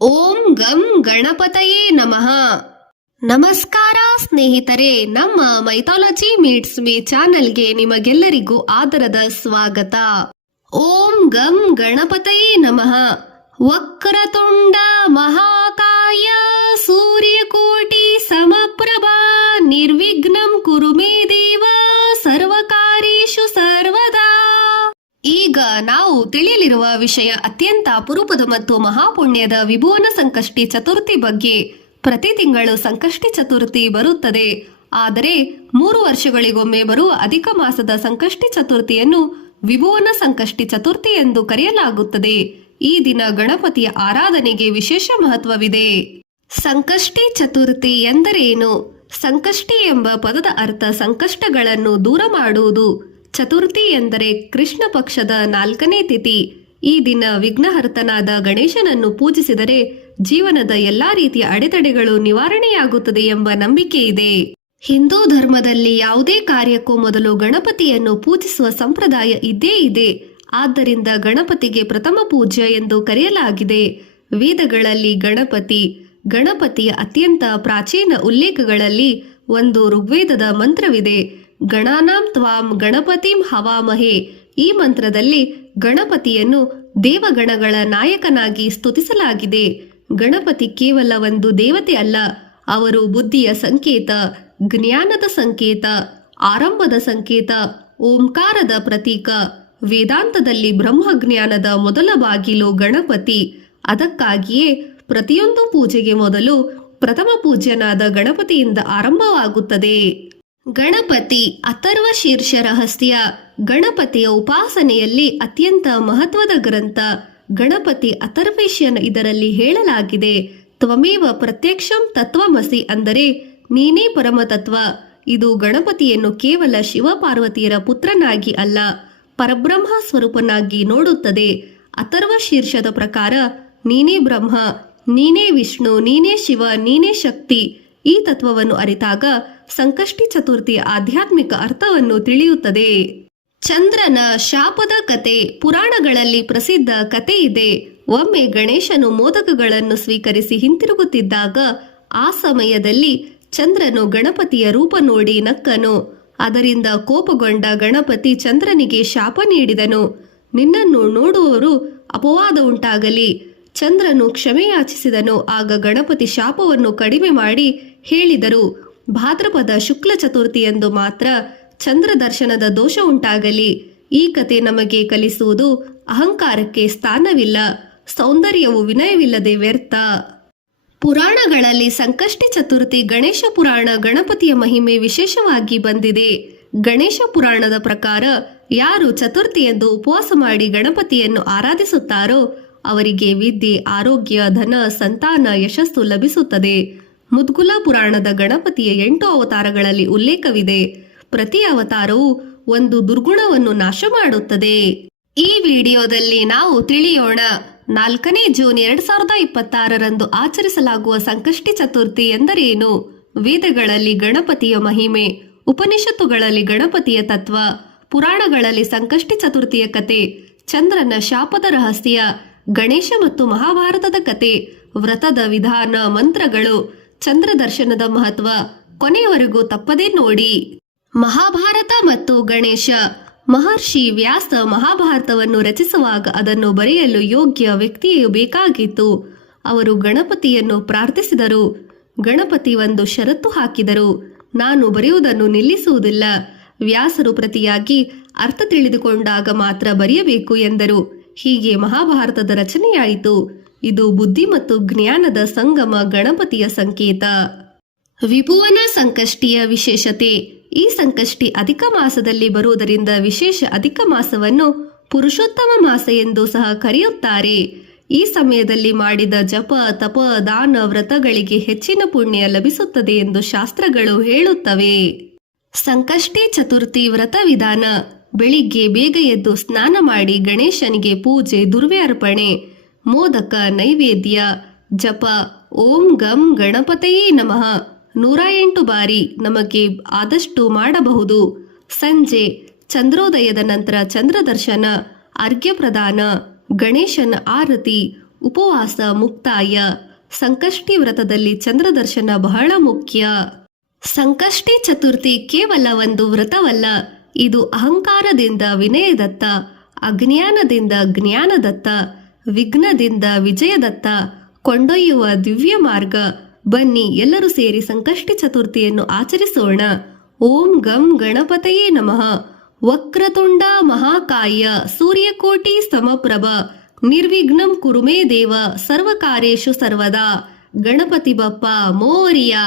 ಓಂ ಗಂ ಗಣಪತಯೇ ನಮಃ. ನಮಸ್ಕಾರ ಸ್ನೇಹಿತರೆ, ನಮ್ಮ ಮೈಥಾಲಜಿ ಮೀಟ್ಸ್ ಮೀ ಚಾನೆಲ್ಗೆ ನಿಮಗೆಲ್ಲರಿಗೂ ಆದರದ ಸ್ವಾಗತ. ಓಂ ಗಂ ಗಣಪತಯೇ ನಮಃ. ವಕ್ರತುಂಡ ಮಹಾಕಾಯ ಸೂರ್ಯಕೋಟಿ ಸಮಪ್ರಭಾ ನಿರ್ವಿಘ್ನಂ ಕುರು ಮೇ ದೇವ ಸರ್ವಕಾರ್ಯೇಷು ಸರ್ವದಾ. ಈಗ ನಾವು ತಿಳಿಯಲಿರುವ ವಿಷಯ ಅತ್ಯಂತ ಅಪರೂಪದ ಮತ್ತು ಮಹಾಪುಣ್ಯದ ವಿಭುವನ ಸಂಕಷ್ಟಿ ಚತುರ್ಥಿ ಬಗ್ಗೆ. ಪ್ರತಿ ತಿಂಗಳು ಸಂಕಷ್ಟಿ ಚತುರ್ಥಿ ಬರುತ್ತದೆ. ಆದರೆ 3 ವರ್ಷಗಳಿಗೊಮ್ಮೆ ಬರುವ ಅಧಿಕ ಮಾಸದ ಸಂಕಷ್ಟಿ ಚತುರ್ಥಿಯನ್ನು ವಿಭುವನ ಸಂಕಷ್ಟಿ ಚತುರ್ಥಿ ಎಂದು ಕರೆಯಲಾಗುತ್ತದೆ. ಈ ದಿನ ಗಣಪತಿಯ ಆರಾಧನೆಗೆ ವಿಶೇಷ ಮಹತ್ವವಿದೆ. ಸಂಕಷ್ಟಿ ಚತುರ್ಥಿ ಎಂದರೇನು? ಸಂಕಷ್ಟಿ ಎಂಬ ಪದದ ಅರ್ಥ ಸಂಕಷ್ಟಗಳನ್ನು ದೂರ ಮಾಡುವುದು. ಚತುರ್ಥಿ ಎಂದರೆ ಕೃಷ್ಣ ಪಕ್ಷದ 4ನೇ ತಿಥಿ. ಈ ದಿನ ವಿಘ್ನಹರ್ತನಾದ ಗಣೇಶನನ್ನು ಪೂಜಿಸಿದರೆ ಜೀವನದ ಎಲ್ಲಾ ರೀತಿಯ ಅಡೆತಡೆಗಳು ನಿವಾರಣೆಯಾಗುತ್ತದೆ ಎಂಬ ನಂಬಿಕೆ ಇದೆ. ಹಿಂದೂ ಧರ್ಮದಲ್ಲಿ ಯಾವುದೇ ಕಾರ್ಯಕ್ಕೂ ಮೊದಲು ಗಣಪತಿಯನ್ನು ಪೂಜಿಸುವ ಸಂಪ್ರದಾಯ ಇದ್ದೇ ಇದೆ. ಆದ್ದರಿಂದ ಗಣಪತಿಗೆ ಪ್ರಥಮ ಪೂಜ್ಯ ಎಂದು ಕರೆಯಲಾಗಿದೆ. ವೇದಗಳಲ್ಲಿ ಗಣಪತಿಯ ಅತ್ಯಂತ ಪ್ರಾಚೀನ ಉಲ್ಲೇಖಗಳಲ್ಲಿ ಒಂದು ಋಗ್ವೇದದ ಮಂತ್ರವಿದೆ. ಗಣಾನಾಂ ತ್ವಾಂ ಗಣಪತಿಂ ಹವಾಮಹೇ. ಈ ಮಂತ್ರದಲ್ಲಿ ಗಣಪತಿಯನ್ನು ದೇವಗಣಗಳ ನಾಯಕನಾಗಿ ಸ್ತುತಿಸಲಾಗಿದೆ. ಗಣಪತಿ ಕೇವಲ ಒಂದು ದೇವತೆ ಅಲ್ಲ, ಅವರು ಬುದ್ಧಿಯ ಸಂಕೇತ, ಜ್ಞಾನದ ಸಂಕೇತ, ಆರಂಭದ ಸಂಕೇತ, ಓಂಕಾರದ ಪ್ರತೀಕ. ವೇದಾಂತದಲ್ಲಿ ಬ್ರಹ್ಮಜ್ಞಾನದ ಮೊದಲ ಬಾಗಿಲು ಗಣಪತಿ. ಅದಕ್ಕಾಗಿಯೇ ಪ್ರತಿಯೊಂದು ಪೂಜೆಗೆ ಮೊದಲು ಪ್ರಥಮ ಪೂಜ್ಯನಾದ ಗಣಪತಿಯಿಂದ ಆರಂಭವಾಗುತ್ತದೆ. ಗಣಪತಿ ಅಥರ್ವ ಶೀರ್ಷ ರಹಸ್ಯ. ಗಣಪತಿಯ ಉಪಾಸನೆಯಲ್ಲಿ ಅತ್ಯಂತ ಮಹತ್ವದ ಗ್ರಂಥ ಗಣಪತಿ ಅಥರ್ವೇಶ್ಯನ. ಇದರಲ್ಲಿ ಹೇಳಲಾಗಿದೆ, ತ್ವಮೇವ ಪ್ರತ್ಯಕ್ಷಂ ತತ್ವಮಸಿ, ಅಂದರೆ ನೀನೇ ಪರಮತತ್ವ. ಇದು ಗಣಪತಿಯನ್ನು ಕೇವಲ ಶಿವ ಪಾರ್ವತಿಯರ ಪುತ್ರನಾಗಿ ಅಲ್ಲ, ಪರಬ್ರಹ್ಮ ಸ್ವರೂಪನಾಗಿ ನೋಡುತ್ತದೆ. ಅಥರ್ವ ಶೀರ್ಷದ ಪ್ರಕಾರ ನೀನೇ ಬ್ರಹ್ಮ, ನೀನೇ ವಿಷ್ಣು, ನೀನೇ ಶಿವ, ನೀನೇ ಶಕ್ತಿ. ಈ ತತ್ವವನ್ನು ಅರಿತಾಗ ಸಂಕಷ್ಟಿ ಚತುರ್ಥಿಯ ಆಧ್ಯಾತ್ಮಿಕ ಅರ್ಥವನ್ನು ತಿಳಿಯುತ್ತದೆ. ಚಂದ್ರನ ಶಾಪದ ಕತೆ. ಪುರಾಣಗಳಲ್ಲಿ ಪ್ರಸಿದ್ಧ ಕತೆ ಇದೆ. ಒಮ್ಮೆ ಗಣೇಶನು ಮೋದಕಗಳನ್ನು ಸ್ವೀಕರಿಸಿ ಹಿಂತಿರುಗುತ್ತಿದ್ದಾಗ ಆ ಸಮಯದಲ್ಲಿ ಚಂದ್ರನು ಗಣಪತಿಯ ರೂಪ ನೋಡಿ ನಕ್ಕನು. ಅದರಿಂದ ಕೋಪಗೊಂಡ ಗಣಪತಿ ಚಂದ್ರನಿಗೆ ಶಾಪ ನೀಡಿದನು. ನಿನ್ನನ್ನು ನೋಡುವವರು ಅಪವಾದ ಉಂಟಾಗಲಿ. ಚಂದ್ರನು ಕ್ಷಮೆಯಾಚಿಸಿದನು. ಆಗ ಗಣಪತಿ ಶಾಪವನ್ನು ಕಡಿಮೆ ಮಾಡಿ ಹೇಳಿದರು, ಭಾದ್ರಪದ ಶುಕ್ಲ ಚತುರ್ಥಿಯಂದು ಮಾತ್ರ ಚಂದ್ರ ದರ್ಶನದ ದೋಷ ಉಂಟಾಗಲಿ. ಈ ಕತೆ ನಮಗೆ ಕಲಿಸುವುದು, ಅಹಂಕಾರಕ್ಕೆ ಸ್ಥಾನವಿಲ್ಲ, ಸೌಂದರ್ಯವು ವಿನಯವಿಲ್ಲದೆ ವ್ಯರ್ಥ. ಪುರಾಣಗಳಲ್ಲಿ ಸಂಕಷ್ಟಿ ಚತುರ್ಥಿ, ಗಣೇಶ ಪುರಾಣ, ಗಣಪತಿಯ ಮಹಿಮೆ ವಿಶೇಷವಾಗಿ ಬಂದಿದೆ. ಗಣೇಶ ಪುರಾಣದ ಪ್ರಕಾರ ಯಾರು ಚತುರ್ಥಿಯಂದು ಉಪವಾಸ ಮಾಡಿ ಗಣಪತಿಯನ್ನು ಆರಾಧಿಸುತ್ತಾರೋ ಅವರಿಗೆ ವಿದ್ಯೆ, ಆರೋಗ್ಯ, ಧನ, ಸಂತಾನ, ಯಶಸ್ಸು ಲಭಿಸುತ್ತದೆ. ಮುದ್ಗುಲ ಪುರಾಣದ ಗಣಪತಿಯ 8 ಅವತಾರಗಳಲ್ಲಿ ಉಲ್ಲೇಖವಿದೆ. ಪ್ರತಿ ಅವತಾರವು ಒಂದು ದುರ್ಗುಣವನ್ನು ನಾಶ ಮಾಡುತ್ತದೆ. ಈ ವಿಡಿಯೋದಲ್ಲಿ ನಾವು ತಿಳಿಯೋಣ, 4ನೇ ಜೂನ್ 2026ರಂದು ಆಚರಿಸಲಾಗುವ ಸಂಕಷ್ಟಿ ಚತುರ್ಥಿ ಎಂದರೇನು, ವೇದಗಳಲ್ಲಿ ಗಣಪತಿಯ ಮಹಿಮೆ, ಉಪನಿಷತ್ತುಗಳಲ್ಲಿ ಗಣಪತಿಯ ತತ್ವ, ಪುರಾಣಗಳಲ್ಲಿ ಸಂಕಷ್ಟಿ ಚತುರ್ಥಿಯ ಕತೆ, ಚಂದ್ರನ ಶಾಪದ ರಹಸ್ಯ, ಗಣೇಶ ಮತ್ತು ಮಹಾಭಾರತದ ಕತೆ, ವ್ರತದ ವಿಧಾನ, ಮಂತ್ರಗಳು, ಚಂದ್ರ ದರ್ಶನದ ಮಹತ್ವ. ಕೊನೆಯವರೆಗೂ ತಪ್ಪದೇ ನೋಡಿ. ಮಹಾಭಾರತ ಮತ್ತು ಗಣೇಶ. ಮಹರ್ಷಿ ವ್ಯಾಸ ಮಹಾಭಾರತವನ್ನು ರಚಿಸುವಾಗ ಅದನ್ನು ಬರೆಯಲು ಯೋಗ್ಯ ವ್ಯಕ್ತಿಯು ಬೇಕಾಗಿತ್ತು. ಅವರು ಗಣಪತಿಯನ್ನು ಪ್ರಾರ್ಥಿಸಿದರು. ಗಣಪತಿ ಒಂದು ಷರತ್ತು ಹಾಕಿದರು, ನಾನು ಬರೆಯುವುದನ್ನು ನಿಲ್ಲಿಸುವುದಿಲ್ಲ. ವ್ಯಾಸರು ಪ್ರತಿಯಾಗಿ ಅರ್ಥ ತಿಳಿದುಕೊಂಡಾಗ ಮಾತ್ರ ಬರೆಯಬೇಕು ಎಂದರು. ಹೀಗೆ ಮಹಾಭಾರತದ ರಚನೆಯಾಯಿತು. ಇದು ಬುದ್ಧಿ ಮತ್ತು ಜ್ಞಾನದ ಸಂಗಮ, ಗಣಪತಿಯ ಸಂಕೇತ. ವಿಭುವನ ಸಂಕಷ್ಟಿಯ ವಿಶೇಷತೆ. ಈ ಸಂಕಷ್ಟಿ ಅಧಿಕ ಮಾಸದಲ್ಲಿ ಬರುವುದರಿಂದ ವಿಶೇಷ ಅಧಿಕ ಮಾಸವನ್ನು ಪುರುಷೋತ್ತಮ ಮಾಸ ಎಂದು ಸಹ ಕರೆಯುತ್ತಾರೆ. ಈ ಸಮಯದಲ್ಲಿ ಮಾಡಿದ ಜಪ, ತಪ, ದಾನ, ವ್ರತಗಳಿಗೆ ಹೆಚ್ಚಿನ ಪುಣ್ಯ ಲಭಿಸುತ್ತದೆ ಎಂದು ಶಾಸ್ತ್ರಗಳು ಹೇಳುತ್ತವೆ. ಸಂಕಷ್ಟಿ ಚತುರ್ಥಿ ವ್ರತ ವಿಧಾನ. ಬೆಳಿಗ್ಗೆ ಬೇಗ ಎದ್ದು ಸ್ನಾನ ಮಾಡಿ ಗಣೇಶನಿಗೆ ಪೂಜೆ, ದುರ್ವೆ ಅರ್ಪಣೆ, ಮೋದಕ ನೈವೇದ್ಯ, ಜಪ ಓಂ ಗಂ ಗಣಪತಯೇ ನಮಃ 108 ಬಾರಿ ನಮಗೆ ಆದಷ್ಟು ಮಾಡಬಹುದು. ಸಂಜೆ ಚಂದ್ರೋದಯದ ನಂತರ ಚಂದ್ರ ದರ್ಶನ, ಅರ್ಘ್ಯ ಪ್ರದಾನ, ಗಣೇಶನ ಆರತಿ, ಉಪವಾಸ ಮುಕ್ತಾಯ. ಸಂಕಷ್ಟಿ ವ್ರತದಲ್ಲಿ ಚಂದ್ರದರ್ಶನ ಬಹಳ ಮುಖ್ಯ. ಸಂಕಷ್ಟಿ ಚತುರ್ಥಿ ಕೇವಲ ಒಂದು ವ್ರತವಲ್ಲ, ಇದು ಅಹಂಕಾರದಿಂದ ವಿನಯದತ್ತ, ಅಜ್ಞಾನದಿಂದ ಜ್ಞಾನದತ್ತ, ವಿಘ್ನದಿಂದ ವಿಜಯದತ್ತ ಕೊಂಡೊಯ್ಯುವ ದಿವ್ಯ ಮಾರ್ಗ. ಬನ್ನಿ ಎಲ್ಲರೂ ಸೇರಿ ಸಂಕಷ್ಟಿ ಚತುರ್ಥಿಯನ್ನು ಆಚರಿಸೋಣ. ಓಂ ಗಂ ಗಣಪತಯೇ ನಮಃ. ವಕ್ರತುಂಡ ಮಹಾಕಾಯ ಸೂರ್ಯಕೋಟಿ ಸಮಪ್ರಭ ನಿರ್ವಿಘ್ನಂ ಕುರು ಮೇ ದೇವ ಸರ್ವಕಾರ್ಯೇಷು ಸರ್ವದಾ. ಗಣಪತಿ ಬಪ್ಪ ಮೋರಿಯಾ.